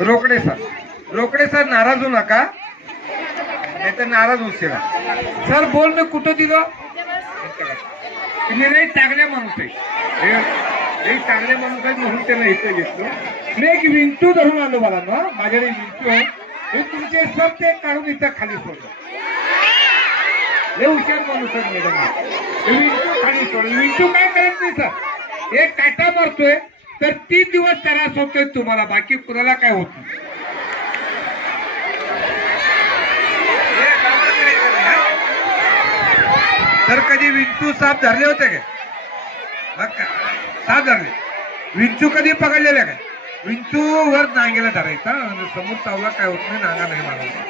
Rokade sir नाराज होऊ नका, नाही तर नाराज होशील. सर बोल मी कुठं दिलं. तुम्ही नाही चांगल्या माणूस आहे, चांगले माणूस आहे म्हणून त्याला इथे घेतलो. मी एक विंचू धरून आलो मला ना, माझ्याकडे विंचू आहे. हे तुमचे सर ते काढून इथं खाली सोडलं. लय हुशार माणूस आहे मॅडम. विंचू खाली सोडलं. विंचू काय करत नाही सर, एक काटा मारतोय तर 3 दिवस त्रास होतोय तुम्हाला, बाकी कुणाला काय होत नाही. तर कधी विंचू साप धरले होते काय? साप धरले. विंचू कधी पकडलेले काय? विंचू वर नांगेला धरायचा, समोर चावला काय होत नाही, नांगा नाही मारायचा.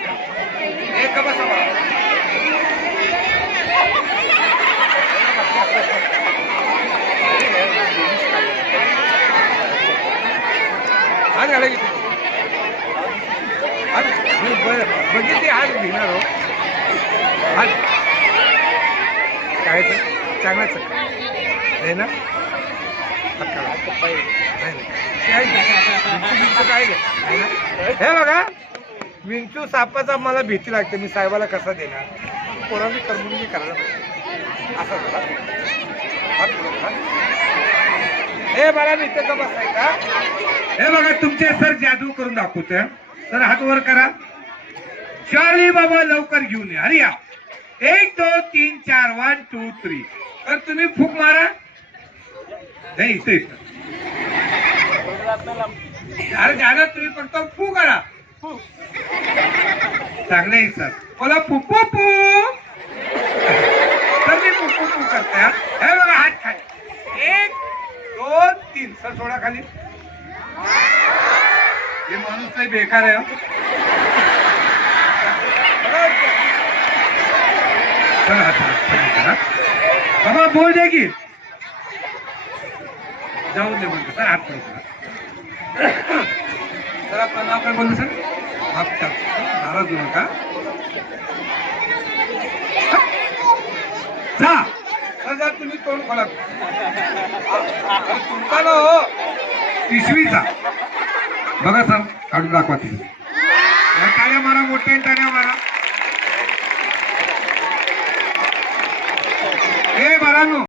आज घाला की आज बघितली आज घेणार हो. आज काय चांगलाच नाही ना, काय हे बघा विंचू सापाचा मला भीती लागते. मी साहेबाला कसा देणार, कोणाची कर्मणी करायला असा झाला. हे मला भीती का बसायचा. हे बघा तुमचे सर जादू करून दाखवतोय. सर हात वर करा. चार्ली बाबा लवकर घेऊन या. अरे या 1 2 3 4 1 2 3. तर तुम्ही फूक मारा. नाही इथे अरे जागा तुम्ही फक्त फू करा. चांगले आहे सर. बोला फू फू फू. तर मी फू फू फू करते. हे बघा हात खाली 1 2 3. सर सोडा खाली. हे माणूस काही बेकार आहे. बाबा बोल दे की जाऊन दे म्हणतो सर. हात पडतो सर. आपलं नाव काय बोलतो सर? नाराज होऊ नका. जा तुम्ही तोंड खोला. तुमचा ना हो पिशवीचा. बघा सर काढून दाखवा. तुम्ही टाळ्या मारा, मोठ्या टाळ्या मारा.